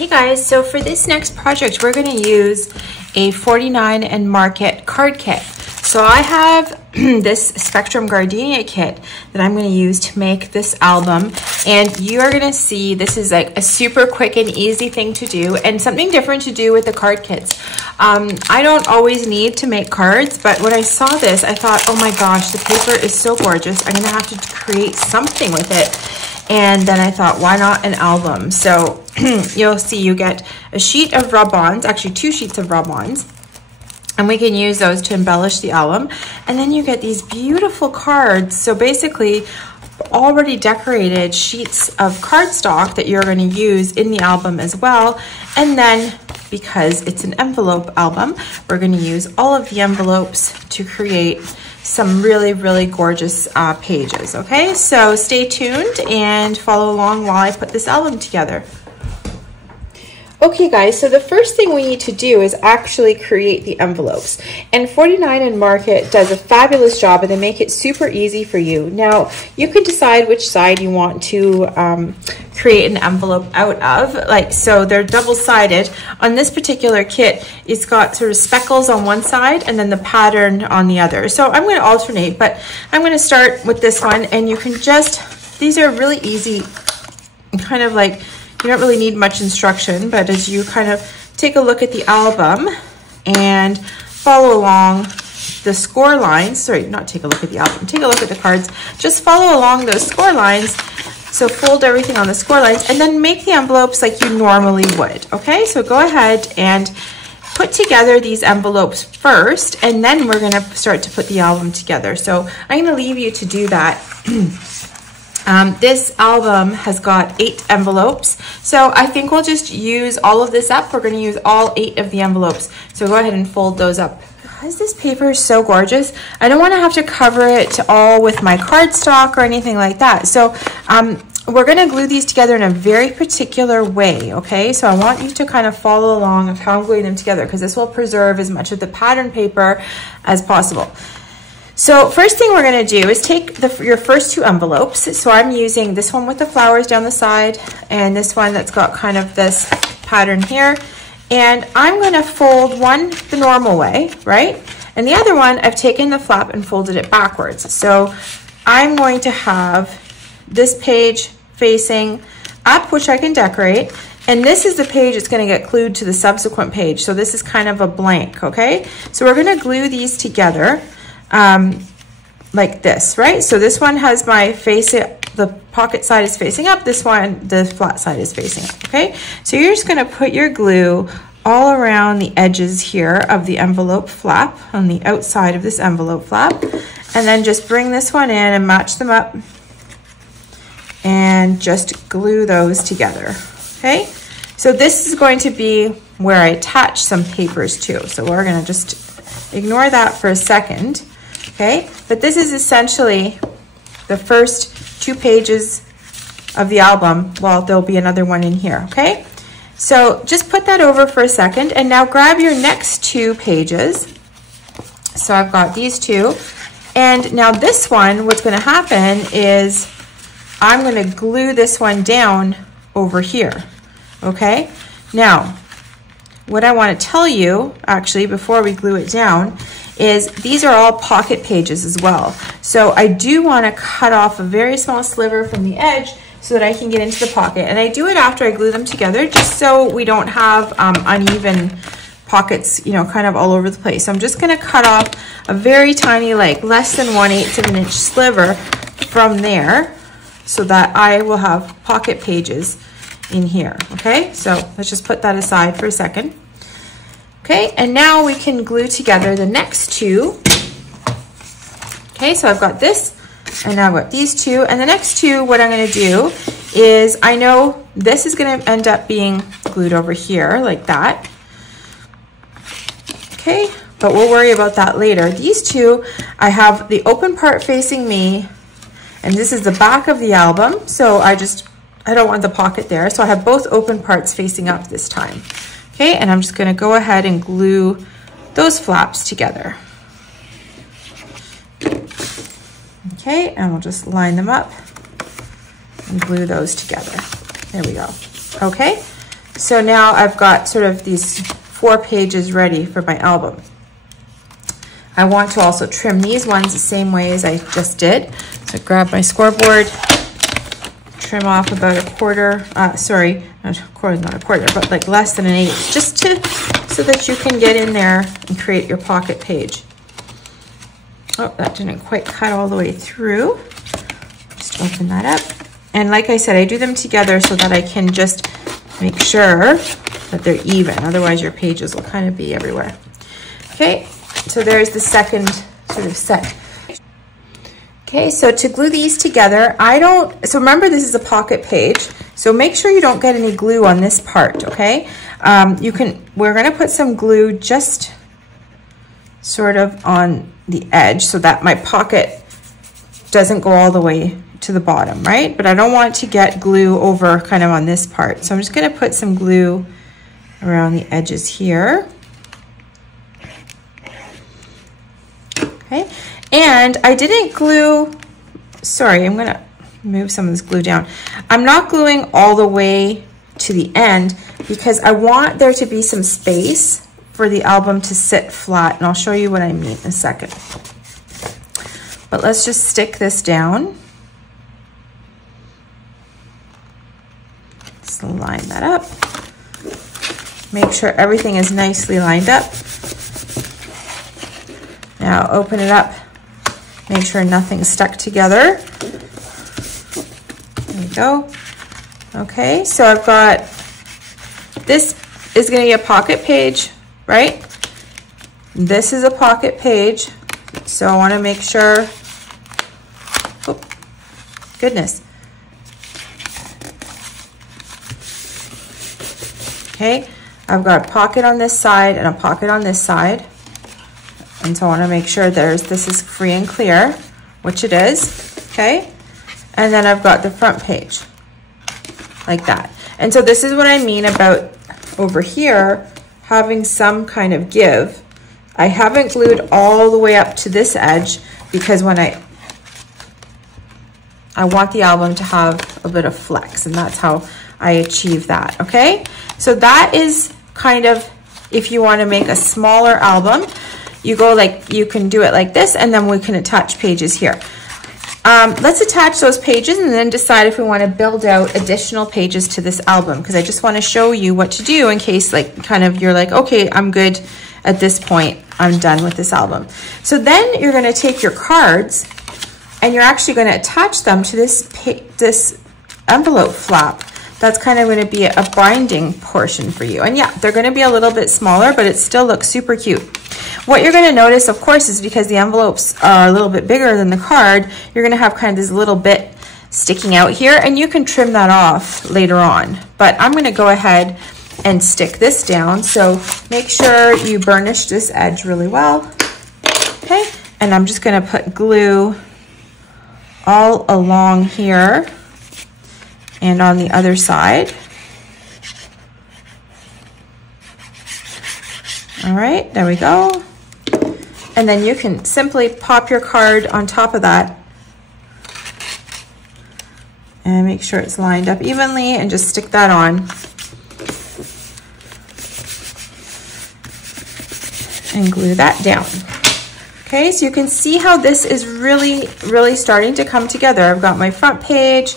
Hey guys, so for this next project, we're going to use a 49 and Market card kit. So I have this Spectrum Gardenia kit that I'm going to use to make this album, and you are going to see this is like a super quick and easy thing to do and something different to do with the card kits. I don't always need to make cards, but when I saw this, I thought, oh my gosh, the paper is so gorgeous. I'm going to have to create something with it. And then I thought, why not an album? So you'll see you get a sheet of rub-ons, actually 2 sheets of rub-ons, and we can use those to embellish the album. And then you get these beautiful cards. So basically already decorated sheets of cardstock that you're going to use in the album as well. And then because it's an envelope album, we're going to use all of the envelopes to create some really, really gorgeous pages. Okay, so stay tuned and follow along while I put this album together. Okay guys, so the first thing we need to do is actually create the envelopes. And 49 and Market does a fabulous job, and they make it super easy for you. Now, you can decide which side you want to create an envelope out of. Like, so they're double-sided. On this particular kit, it's got sort of speckles on one side and then the pattern on the other. So I'm going to alternate, but I'm going to start with this one, and you can just, these are really easy, kind of like, you don't really need much instruction, but as you kind of take a look at the album and follow along the score lines, sorry, not take a look at the album, take a look at the cards, just follow along those score lines. So fold everything on the score lines and then make the envelopes like you normally would, okay? So go ahead and put together these envelopes first, and then we're gonna start to put the album together. So I'm gonna leave you to do that. This album has got 8 envelopes, so I think we'll just use all of this up. We're going to use all 8 of the envelopes, so go ahead and fold those up. Because this paper is so gorgeous, I don't want to have to cover it all with my cardstock or anything like that. So we're going to glue these together in a very particular way, okay? So I want you to kind of follow along of how I'm gluing them together, because this will preserve as much of the pattern paper as possible. So first thing we're going to do is take your first 2 envelopes. So I'm using this one with the flowers down the side and this one that's got kind of this pattern here. And I'm going to fold one the normal way, right? And the other one, I've taken the flap and folded it backwards. So I'm going to have this page facing up, which I can decorate. And this is the page that's going to get glued to the subsequent page. So this is kind of a blank, okay? So we're going to glue these together. Like this, right? So this one has my the pocket side is facing up, this one, the flat side is facing up, okay? So you're just gonna put your glue all around the edges here of the envelope flap, on the outside of this envelope flap, and then just bring this one in and match them up and just glue those together, okay? So this is going to be where I attach some papers to. So we're gonna just ignore that for a second. Okay, but this is essentially the first 2 pages of the album. Well, there'll be another one in here, okay? So just put that over for a second, and now grab your next 2 pages. So I've got these 2, and now this one, what's going to happen is I'm going to glue this one down over here, okay? Now, what I want to tell you, actually, before we glue it down, is these are all pocket pages as well. So I do want to cut off a very small sliver from the edge so that I can get into the pocket. And I do it after I glue them together, just so we don't have uneven pockets, you know, kind of all over the place. So I'm just going to cut off a very tiny, like less than 1/8 of an inch sliver from there, so that I will have pocket pages in here. Okay, so let's just put that aside for a second. Okay, and now we can glue together the next 2. Okay, so I've got this, and now I've got these 2. And the next 2, what I'm going to do is, I know this is going to end up being glued over here, like that. Okay, but we'll worry about that later. These 2, I have the open part facing me, and this is the back of the album. So I don't want the pocket there. So I have both open parts facing up this time. Okay, and I'm just going to go ahead and glue those flaps together. Okay, and we'll just line them up and glue those together. There we go. Okay, So now I've got sort of these 4 pages ready for my album. I want to also trim these ones the same way as I just did. So grab my scoreboard, trim off about a quarter, sorry, not a quarter, but like less than an 1/8, just so that you can get in there and create your pocket page. Oh, that didn't quite cut all the way through. Just open that up. And like I said, I do them together so that I can just make sure that they're even. Otherwise your pages will kind of be everywhere. Okay, so there's the second sort of set. Okay, so to glue these together, so remember this is a pocket page, so make sure you don't get any glue on this part, okay? We're gonna put some glue just sort of on the edge so that my pocket doesn't go all the way to the bottom, right? But I don't want to get glue over kind of on this part. So I'm just gonna put some glue around the edges here. Okay, and I didn't glue, sorry, I'm gonna move some of this glue down. I'm not gluing all the way to the end because I want there to be some space for the album to sit flat, and I'll show you what I mean in a second. But let's just stick this down. Let's line that up. Make sure everything is nicely lined up. Now open it up. Make sure nothing's stuck together. There we go. Okay, so I've got, this is going to be a pocket page, right? This is a pocket page. So I want to make sure, oh, goodness. Okay, I've got a pocket on this side and a pocket on this side. And so I want to make sure this is free and clear, which it is, okay? And then I've got the front page, like that. And so this is what I mean about over here, having some kind of give. I haven't glued all the way up to this edge because when I want the album to have a bit of flex, and that's how I achieve that, okay? So that is kind of, if you want to make a smaller album, you can do it like this, and then we can attach pages here. Let's attach those pages and then decide if we want to build out additional pages to this album, because I just want to show you what to do in case you're like, okay, I'm good at this point, I'm done with this album. So then you're going to take your cards and you're actually going to attach them to this envelope flap. That's kind of going to be a binding portion for you. And yeah, they're going to be a little bit smaller, but it still looks super cute. What you're going to notice, of course, is because the envelopes are a little bit bigger than the card, you're going to have kind of this little bit sticking out here, and you can trim that off later on. But I'm going to go ahead and stick this down. So make sure you burnish this edge really well. Okay, and I'm just going to put glue all along here and on the other side. All right, there we go. And then you can simply pop your card on top of that and make sure it's lined up evenly and just stick that on. And glue that down. Okay, so you can see how this is really, really starting to come together. I've got my front page,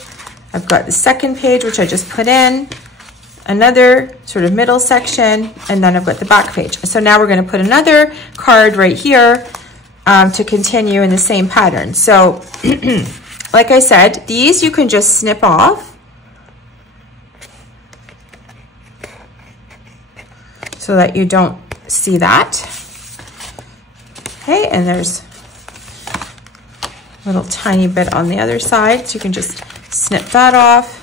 I've got the second page, which I just put in, another sort of middle section, and then I've got the back page. So now we're going to put another card right here to continue in the same pattern. So like I said, these you can just snip off so that you don't see that. Okay, and there's a little tiny bit on the other side, so you can just snip that off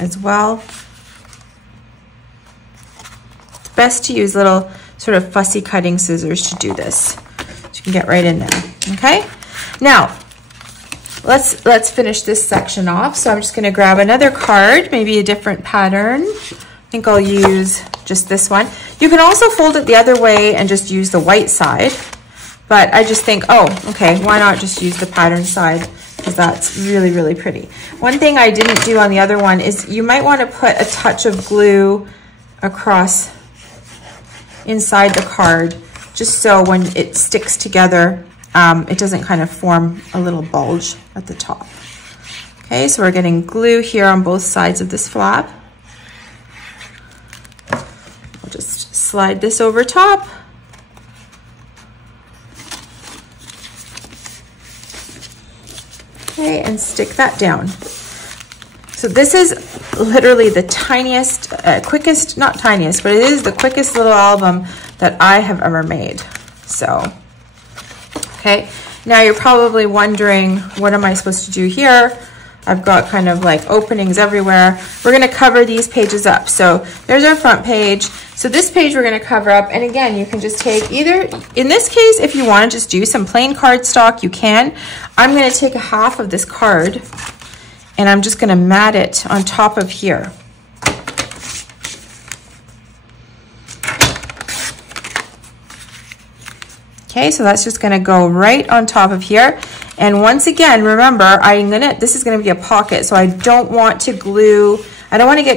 as well. It's best to use little sort of fussy cutting scissors to do this, so you can get right in there. Okay, now let's finish this section off. So I'm just going to grab another card, maybe a different pattern. I think I'll use just this one. You can also fold it the other way and just use the white side, but I just think, oh, okay, why not just use the pattern side because that's really, really pretty. One thing I didn't do on the other one is you might want to put a touch of glue across inside the card, just so when it sticks together, it doesn't kind of form a little bulge at the top. Okay, so we're getting glue here on both sides of this flap. We'll just slide this over top. Okay, and stick that down. So this is literally the tiniest, quickest, not tiniest, but it is the quickest little album that I have ever made. So, okay, now you're probably wondering, what am I supposed to do here? I've got kind of like openings everywhere. We're gonna cover these pages up. So there's our front page. So this page we're gonna cover up, and again, you can just take either, in this case, if you wanna just do some plain cardstock, you can. I'm gonna take a half of this card, and I'm just gonna mat it on top of here. Okay, so that's just gonna go right on top of here. And once again, remember, this is gonna be a pocket, so I don't want to get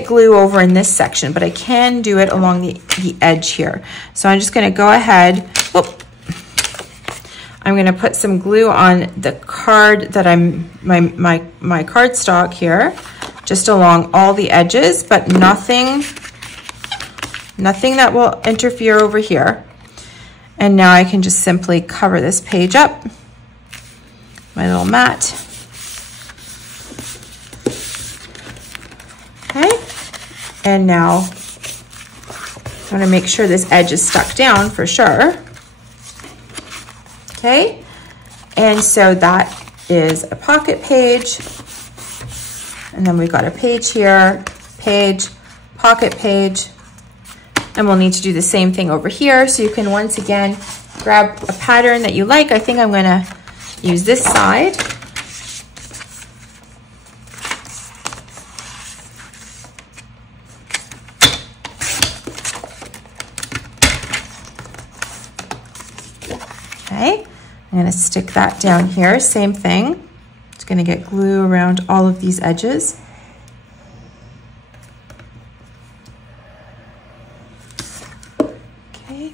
glue over in this section, but I can do it along the edge here. So I'm just gonna go ahead, I'm gonna put some glue on the card that my cardstock here, just along all the edges, but nothing that will interfere over here. And now I can just simply cover this page up, my little mat. Okay, and now I want to make sure this edge is stuck down for sure. Okay, and so that is a pocket page, and then we've got a page here, page, pocket page, and we'll need to do the same thing over here. So you can once again grab a pattern that you like. I think I'm going to use this side. Okay, I'm going to stick that down here, same thing. Just going to get glue around all of these edges. Okay, we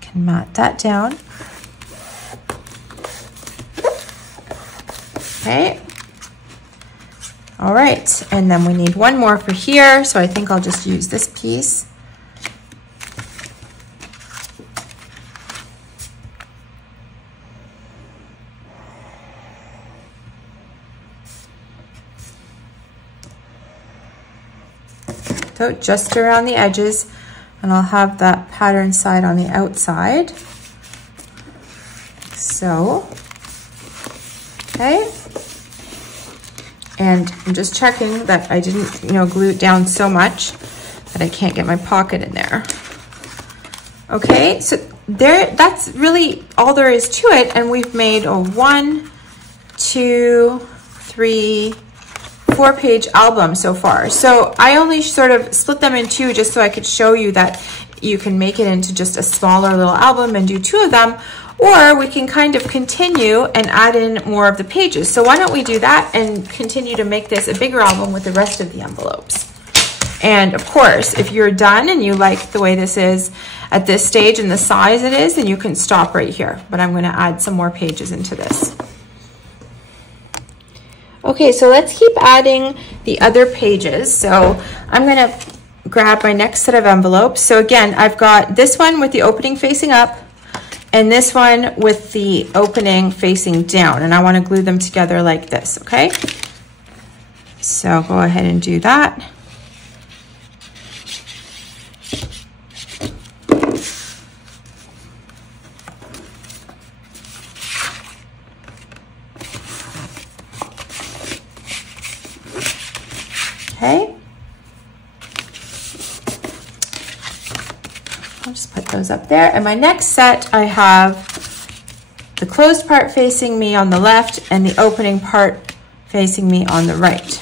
can mat that down. Okay, all right, and then we need one more for here, so I think I'll just use this piece. So just around the edges, and I'll have that pattern side on the outside. So, okay. And I'm just checking that I didn't, glue it down so much that I can't get my pocket in there. Okay, so that's really all there is to it, and we've made a 1, 2, 3, 4-page album so far. So I only sort of split them in two just so I could show you that you can make it into just a smaller little album and do 2 of them, or we can kind of continue and add in more of the pages. So why don't we do that and continue to make this a bigger album with the rest of the envelopes. And of course, if you're done and you like the way this is at this stage and the size it is, then you can stop right here. But I'm going to add some more pages into this. Okay, so let's keep adding the other pages. So I'm going to grab my next set of envelopes. So again, I've got this one with the opening facing up and this one with the opening facing down. And I want to glue them together like this, okay? So go ahead and do that. Okay, I'll just put those up there. And my next set, I have the closed part facing me on the left and the opening part facing me on the right.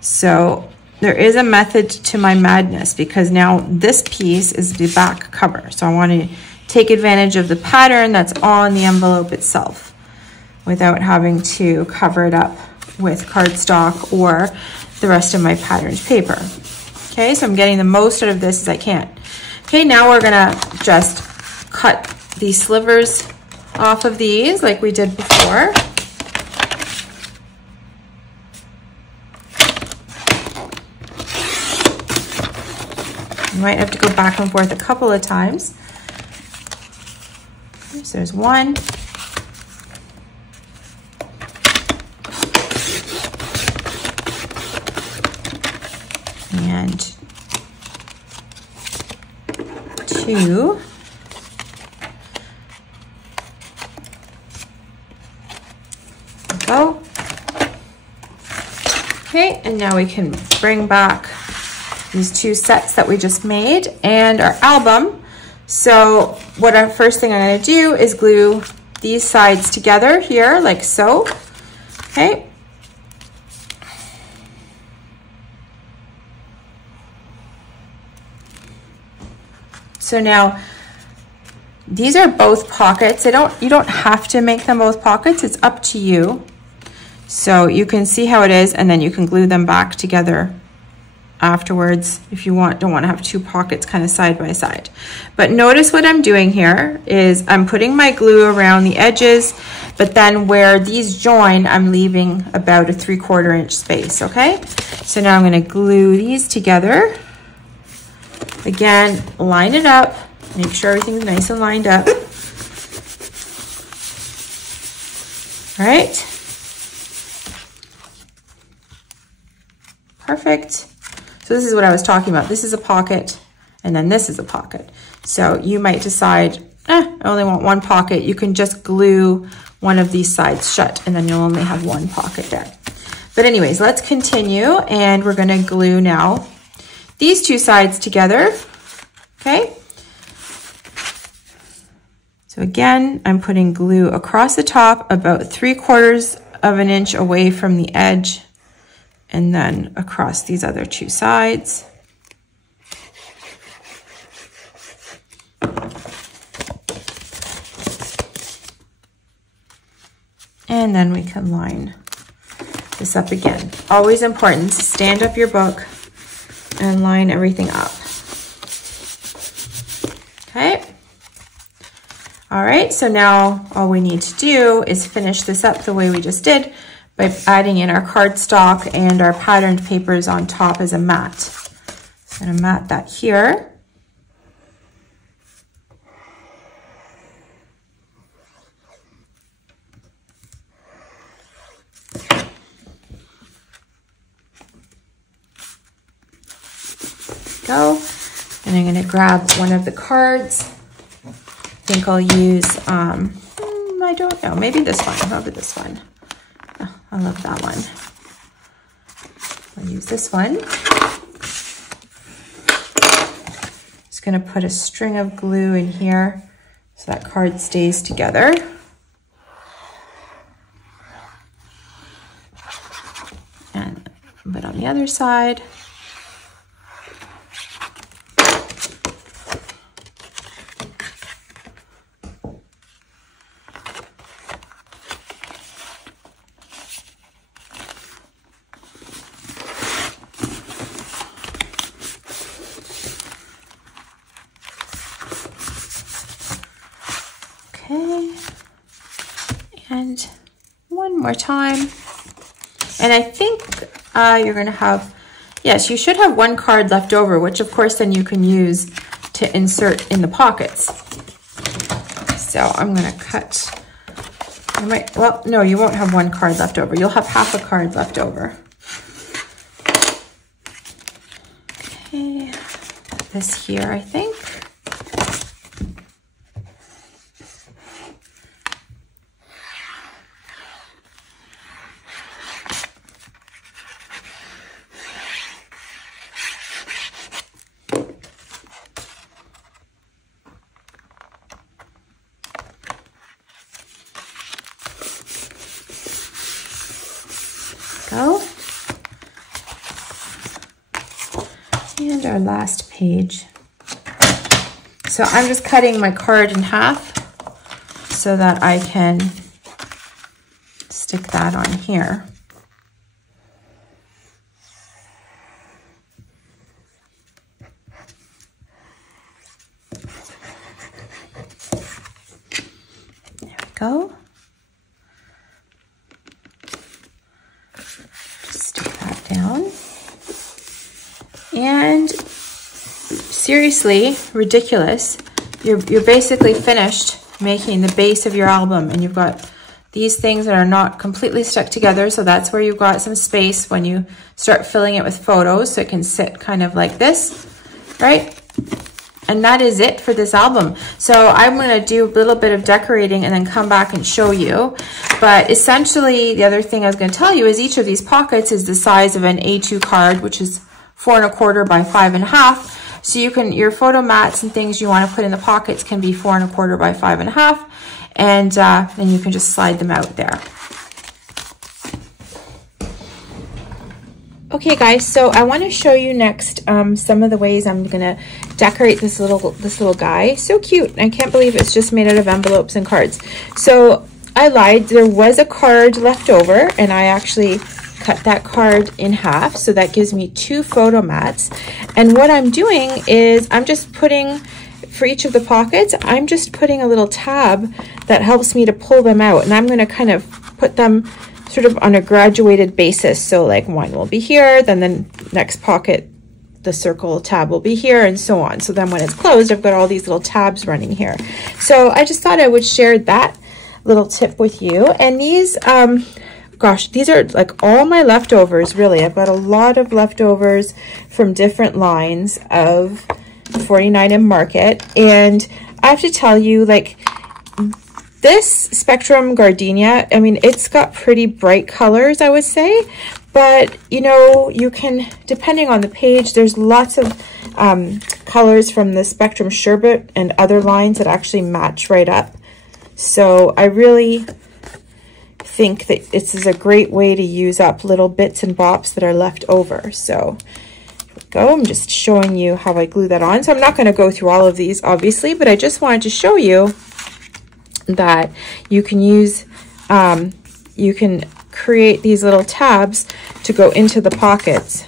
So there is a method to my madness because now this piece is the back cover. So I want to take advantage of the pattern that's on the envelope itself. without having to cover it up with cardstock or the rest of my patterned paper. Okay, so I'm getting the most out of this as I can. Okay, now we're gonna just cut these slivers off of these like we did before. You might have to go back and forth a couple of times. So there's one. And two. Go. Okay, and now we can bring back these two sets that we just made and our album. So our first thing I'm going to do is glue these sides together here like so. Okay. So now these are both pockets. You don't have to make them both pockets. It's up to you. So you can see how it is, and then you can glue them back together afterwards if you don't want to have two pockets kind of side by side. But notice what I'm doing here is I'm putting my glue around the edges, but then where these join, I'm leaving about a 3/4 inch space, okay? So now I'm going to glue these together. Again, line it up, make sure everything's nice and lined up. All right. Perfect. So this is what I was talking about. This is a pocket, and then this is a pocket. So you might decide, I only want one pocket. You can just glue one of these sides shut, and then you'll only have one pocket there. But anyways, let's continue, and we're gonna glue now these two sides together, okay? So again, I'm putting glue across the top about 3/4 of an inch away from the edge, and then across these other two sides. And then we can line this up again. Always important to stand up your book and line everything up. Okay. All right, so now all we need to do is finish this up the way we just did by adding in our cardstock and our patterned papers on top as a mat. So I'm gonna mat that here. Go. And I'm going to grab one of the cards. I think I'll use, I don't know, maybe this one. How about this one? Oh, I love that one. I'll use this one. Just going to put a string of glue in here so that card stays together. And put on the other side. Okay, and one more time. And I think you're going to have, yes, you should have one card left over, which of course then you can use to insert in the pockets. So I'm going to cut, well, no, you won't have one card left over. You'll have half a card left over. Okay, put this here, I think. Go. And our last page. So I'm just cutting my card in half so that I can stick that on here. There we go. Just stick that down. And seriously, ridiculous. You're basically finished making the base of your album, and you've got these things that are not completely stuck together, so that's where you've got some space when you start filling it with photos, so it can sit kind of like this, right? And that is it for this album. So I'm going to do a little bit of decorating and then come back and show you. But essentially, the other thing I was going to tell you is each of these pockets is the size of an A2 card, which is 4 1/4 by 5 1/2. So you can, your photo mats and things you want to put in the pockets can be 4 1/4 by 5 1/2. And then you can just slide them out there. Okay guys, so I want to show you next some of the ways I'm gonna decorate this little guy. So cute. I can't believe it's just made out of envelopes and cards. So I lied, there was a card left over and I actually cut that card in half, so that gives me 2 photo mats. And what I'm doing is I'm just putting, for each of the pockets, I'm just putting a little tab that helps me to pull them out, and I'm going to kind of put them sort of on a graduated basis. So like one will be here, then the next pocket, the circle tab will be here, and so on. So then when it's closed, I've got all these little tabs running here. So I just thought I would share that little tip with you. And these, gosh, these are like all my leftovers, really. I've got a lot of leftovers from different lines of 49 and Market. And I have to tell you, like, this Spectrum Gardenia, I mean, it's got pretty bright colors, I would say. But, you know, you can, depending on the page, there's lots of colors from the Spectrum Sherbet and other lines that actually match right up. So I really think that this is a great way to use up little bits and bops that are left over. So here we go. I'm just showing you how I glue that on. So I'm not going to go through all of these, obviously, but I just wanted to show you that you can use, you can create these little tabs to go into the pockets,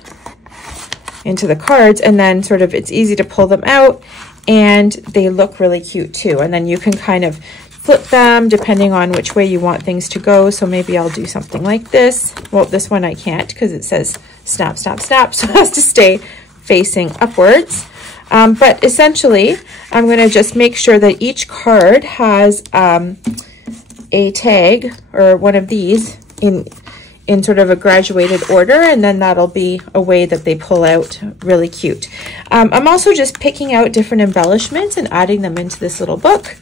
into the cards, and then sort of it's easy to pull them out, and they look really cute too. And then you can kind of flip them depending on which way you want things to go. So maybe I'll do something like this. Well, this one I can't because it says snap, snap, snap, so it has to stay facing upwards. But essentially, I'm going to just make sure that each card has a tag or one of these in sort of a graduated order, and then that'll be a way that they pull out really cute. I'm also just picking out different embellishments and adding them into this little book.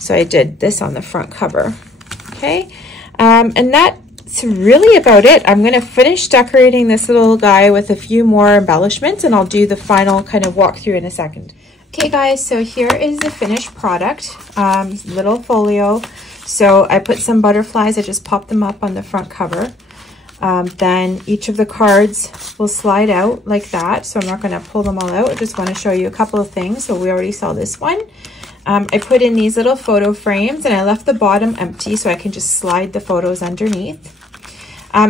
So I did this on the front cover. Okay, and that's really about it. I'm going to finish decorating this little guy with a few more embellishments, and I'll do the final kind of walkthrough in a second. Okay guys, so here is the finished product, little folio. So I put some butterflies, I just popped them up on the front cover. Then each of the cards will slide out like that. So I'm not going to pull them all out. I just want to show you a couple of things. So we already saw this one. I put in these little photo frames, and I left the bottom empty so I can just slide the photos underneath.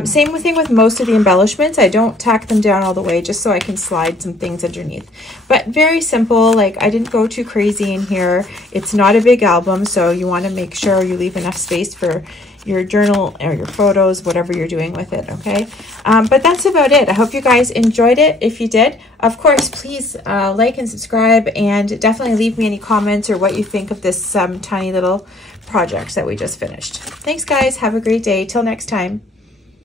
Same thing with most of the embellishments. I don't tack them down all the way just so I can slide some things underneath. But very simple, like I didn't go too crazy in here. It's not a big album, so you want to make sure you leave enough space for your journal or your photos, whatever you're doing with it, okay? But that's about it. I hope you guys enjoyed it. If you did, of course, please like and subscribe, and definitely leave me any comments or what you think of this tiny little project that we just finished. Thanks, guys. Have a great day. Till next time.